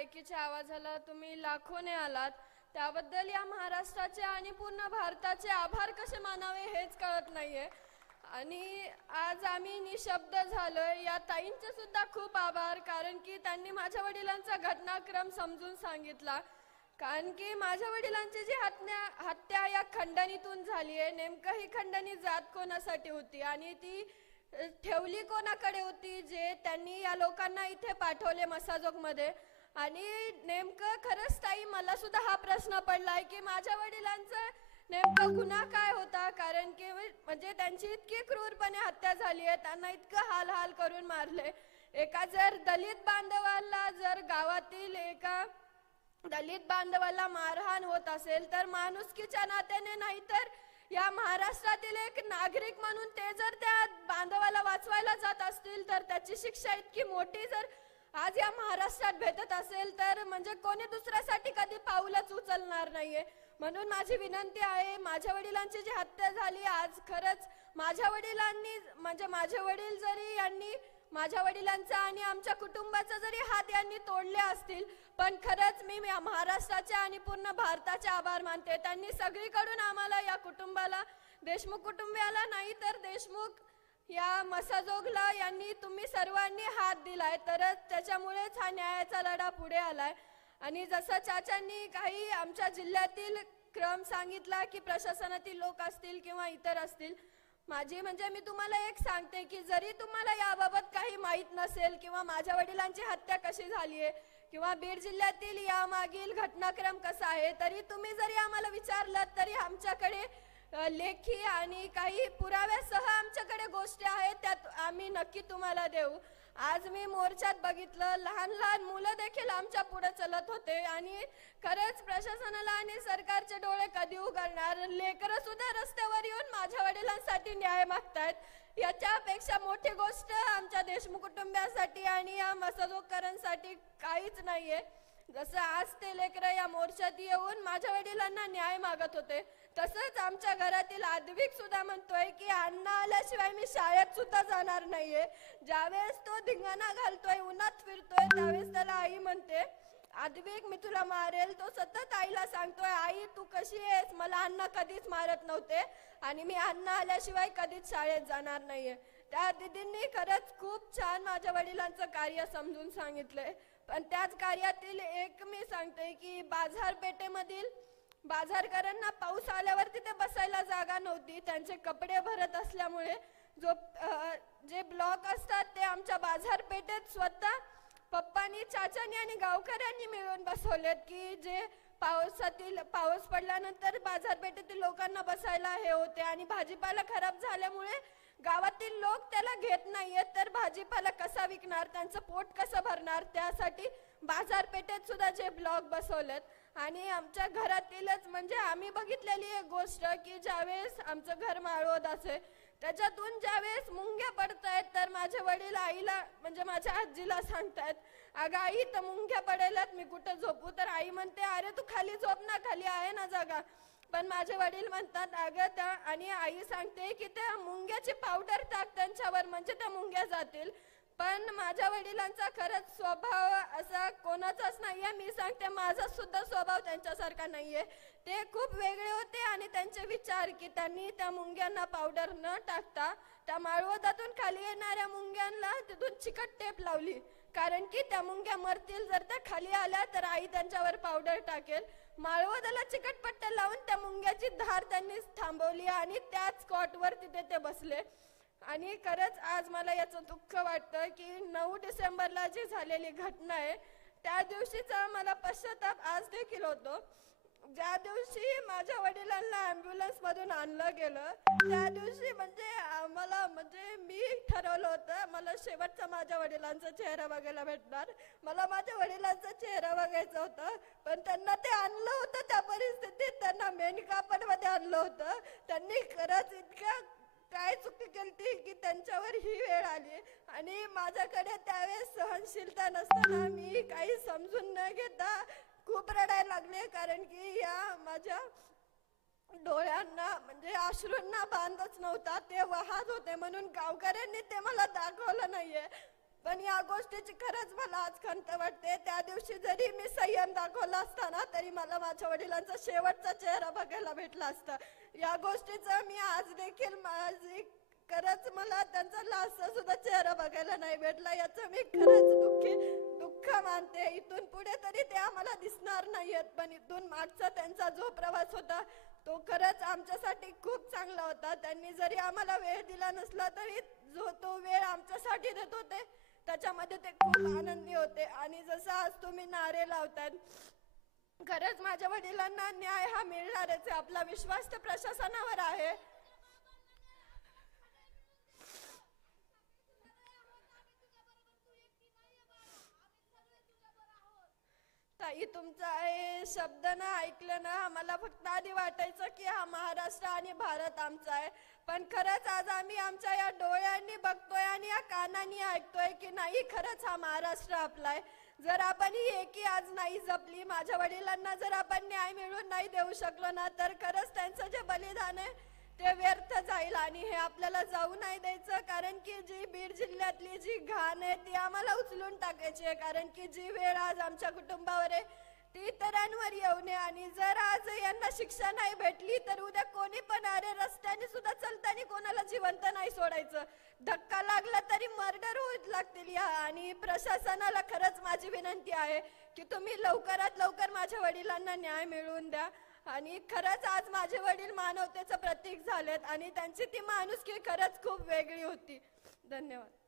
लेकीच्या आवाजाला तुम्ही लाखोने आलात, त्याबद्दल या महाराष्ट्राचे आणि पूर्ण भारताचे आभार कसे मानावे हेच कळत नाहीये। आणि आज आम्ही निशब्द झालोय। या ताईंचे सुद्धा खूप आभार, कारण की त्यांनी माझ्या वडिलांचा घटनाक्रम समजून सांगितला। कारण की माझ्या वडिलांची जी हत्या या खंडणीतून झाली आहे, नेमकं ही खंडणी जात कोणासाठी होती आणि ती ठेवली कोणाकडे होती, जे त्यांनी या लोकांना इथे पाठवले मसाजोगमध्ये। आणि नेमकं खरंच ताई मला सुद्धा हा प्रश्न पडलाय की माझ्या वडिलांचा नेमका गुन्हा काय होता, कारण की म्हणजे त्यांची इतकी क्रूरपणे हत्या झाली आहे, त्यांना इतकं हाल करून मारले। एका जर दलित बांधवाला, जर गावातील एका दलित बांधवाला मारहाण होत असेल तर माणुसकीच्या नात्याने नाही तर या महाराष्ट्रातील एक नागरिक म्हणून ते जर त्या बांधवाला वाचवायला जात असतील तर त्याची शिक्षा इतकी मोठी जर आज या महाराष्ट्रात भेटत असेल तर म्हणजे कोणी दुसऱ्यासाठी कधी पाऊलच उचलणार नाहीये। म्हणून माझी विनंती आहे, माझ्या वडिलांची जी हत्या झाली आज खरंच माझ्या वडिलांनी म्हणजे माझे वडील जरी यांनी माझ्या वडिलांचा आणि आमच्या कुटुंबाचा जरी हात यांनी तोडले असतील, पण खरंच मी महाराष्ट्राचे आणि पूर्ण भारताचे आभार मानते। त्यांनी सगळीकडून आम्हाला या कुटुंबाला, देशमुख कुटुंबियाला नाही तर देशमुख या मसाजोगला यांनी तुम्ही सर्वांनी हात दिलाय, तरच त्याच्यामुळेच हा न्यायाचा लढा पुढे आलाय। आणि जसं चाचांनी काही आमच्या जिल्ह्यातील क्रम सांगितला की प्रशासनातील लोक असतील किंवा इतर असतील, माझी म्हणजे मी तुम्हाला एक सांगते की जरी तुम्हाला याबाबत काही माहीत नसेल किंवा माझ्या वडिलांची हत्या कशी झाली आहे किंवा बीड जिल्ह्यातील यामागील घटनाक्रम कसा आहे, तरी तुम्ही जरी आम्हाला विचारलं तरी आमच्याकडे लेखी आणि काही पुराव्यासह आमच्याकडे गोष्टी आहेत, त्यात आम्ही नक्की तुम्हाला देऊ। आज मी मोर्चात बघितलं लहान लहान मुलं देखील आमच्या पुढे चलत होते आणि खरंच प्रशासनाला आणि सरकारचे डोळे कधी उघडणार, लेकरं सुद्धा रस्त्यावर येऊन माझ्या वडिलांसाठी न्याय मागतायत। याच्यापेक्षा मोठी गोष्ट आमच्या देशमुख कुटुंबियांसाठी आणि या मसाजोगकरांसाठी काहीच नाहीये। जसं आज ते लेकरं या मोर्चात येऊन माझ्या वडिलांना न्याय मागत होते, तसंच आमच्या घरातील आद्विक सुद्धा म्हणतोय की अण्णा आल्याशिवाय मी शाळेत सुद्धा जाणार नाहीये। ज्यावेळेस तो धिंगाणा घालतोय, उन्हात फिरतोय, त्यावेळेस त्याला आई म्हणते आद्विक मी तुला मारेल। तो सतत आईला सांगतोय आई तू कशी आहेस, मला अण्णा कधीच मारत नव्हते आणि मी अण्णा आल्याशिवाय कधीच शाळेत जाणार नाहीये। त्या दीदींनी खरंच खूप छान माझ्या वडिलांचं कार्य समजून सांगितलंय। पण त्याच कार्यातील एक मी सांगते की बाजारपेठेमधील बाजारकरांना पाऊस आल्यावर तिथे बसायला जागा नव्हती, त्यांचे कपडे भरत असल्यामुळे जे ब्लॉक असतात ते आमच्या बाजारपेठेत स्वतः पप्पांनी, चाचांनी आणि गावकऱ्यांनी मिळून बसवलेत की जे पाऊस पडल्यानंतर बाजारपेठेतील लोकांना बसायला हे होते आणि भाजीपाला खराब झाल्यामुळे गावातील लोक त्याला घेत नाहीयेत, तर भाजीपाला कसा विकणार, त्यांचं पोट कसं भरणार, त्यासाठी बाजारपेठेत सुद्धा जे ब्लॉक बसवलेत। आणि आमच्या घरातीलच म्हणजे आम्ही बघितलेली एक गोष्ट की ज्यावेळेस आमचं घर माळवत असे त्याच्यातून ज्यावेळेस मुंग्या पडतायत तर माझे वडील आईला म्हणजे माझ्या आजीला सांगतायत अगं आई तर मुंग्या पडेलात, मी कुठं झोपू, तर आई म्हणते अरे तू खाली झोप ना, खाली आहे ना जागा। पण माझे वडील म्हणतात अगं त्या, आणि आई सांगते की त्या मुंग्याची पावडर टाक त्यांच्यावर म्हणजे त्या मुंग्या जातील। पण माझ्या वडिलांचा खरंच स्वभाव असा कोणाचाच नाहीये, मी सांगते माझा सुद्धा स्वभाव त्यांच्यासारखा नाहीये। ते खूप वेगळे होते आणि त्यांचे विचार की त्यांनी त्या मुंग्यांना पावडर न टाकता त्या माळवतातून खाली येणाऱ्या मुंग्यांना तिथून चिकट टेप लावली, कारण की त्या मुंग्या मरतील जर त्या खाली आल्या तर आई त्यांच्यावर पावडर टाकेल। माळवताला चिकटपट्ट्या लावून त्या मुंग्याची धार त्यांनी थांबवली आणि त्याच स्पॉटवर तिथे ते बसले। आणि खरंच आज मला याचं दुःख वाटतं की 9 डिसेंबरला जी झालेली घटना आहे त्या दिवशीचा मला पश्चाताप आज देखील होतो। ज्या दिवशी माझ्या वडिलांना ॲम्ब्युलन्स मधून आणलं गेलं त्या दिवशी म्हणजे आम्हाला म्हणजे मी ठरवलं होतं मला शेवटचा माझ्या वडिलांचा चेहरा बघायला भेटणार, मला माझ्या वडिलांचा चेहरा बघायचा होता। पण त्यांना ते आणलं होतं, त्या परिस्थितीत त्यांना मेनकापडमध्ये आणलं होतं। त्यांनी खरंच इतक्या काय चुकी केली की त्यांच्यावर ही वेळ आली आणि माझ्याकडे त्यावेळेस सहनशीलता नसताना मी काही समजून न घेता खूप रडायला लागले, कारण की या माझ्या डोळ्यांना म्हणजे अश्रूंना बांधच नव्हता, ते वाहत होते। म्हणून गावकऱ्यांनी ते मला दाखवलं नाहीये, पण या गोष्टीची खरंच मला आज खंत वाटते. त्या दिवशी जरी मी संयम दाखवला असताना तरी मला माझ्या वडिलांचा शेवटचा चेहरा बघायला भेटला असता. या गोष्टीचं मी आज देखील माझी खरंच मला त्यांचा लास्ट सुद्धा चेहरा बघायला नाही भेटला, याचं मी खरंच दुःख मानते. इथून पुढे तरी ते आम्हाला दिसणार नाहीयेत, पण इथून मागचा त्यांचा जो प्रवास होता तो खरंच आमच्यासाठी खूप चांगला होता. त्यांनी जरी आम्हाला वेळ दिला नसला तरी जो तो वेळ आमच्यासाठी देत होते त्याच्यामध्ये ते खूप आनंदी होते. आणि जसं आज तुम्ही नारे लावतात, खरंच माझ्या वडिलांना न्याय हा मिळणारच आहे. आपला विश्वास तर प्रशासनावर आहे. ताई, तुमचा हे शब्द ना ऐकलं ना आम्हाला फक्त आधी वाटायचं की हा महाराष्ट्र आणि भारत आमचा आहे, पण खरंच आज आम्ही आमच्या या डोळ्यांनी बघतोय आणि या कानांनी ऐकतोय की नाही, खरंच हा महाराष्ट्र आपला आहे. जर आपण ही एकी आज नाही जपली, माझ्या वडिलांना जर आपण न्याय मिळवून नाही देऊ शकलो ना, तर खरंच त्यांचं जे बलिदान आहे ते व्यर्थ जाईल आणि हे आपल्याला जाऊ नाही द्यायचं. कारण की जी बीड जिल्ह्यातली जी घाण आहे ती आम्हाला उचलून टाकायची आहे. कारण की जी वेळ आज आमच्या कुटुंबावर आहे ती इतरांवर येऊ नये. आणि जर आज यांना शिक्षा नाही भेटली तर उद्या कोणी पण अरे रस्त्याने सुद्धा चलताना कोणाला जिवंत नाही सोडायचं. धक्का लागला तरी मर्डर होत लागतील या. आणि प्रशासनाला खरंच माझी विनंती आहे की तुम्ही लवकरात लवकर माझ्या वडिलांना न्याय मिळवून द्या. आणि खरंच आज माझे वडील मानवतेचं प्रतीक झालेत आणि त्यांची ती माणुसकी खरंच खूप वेगळी होती. धन्यवाद.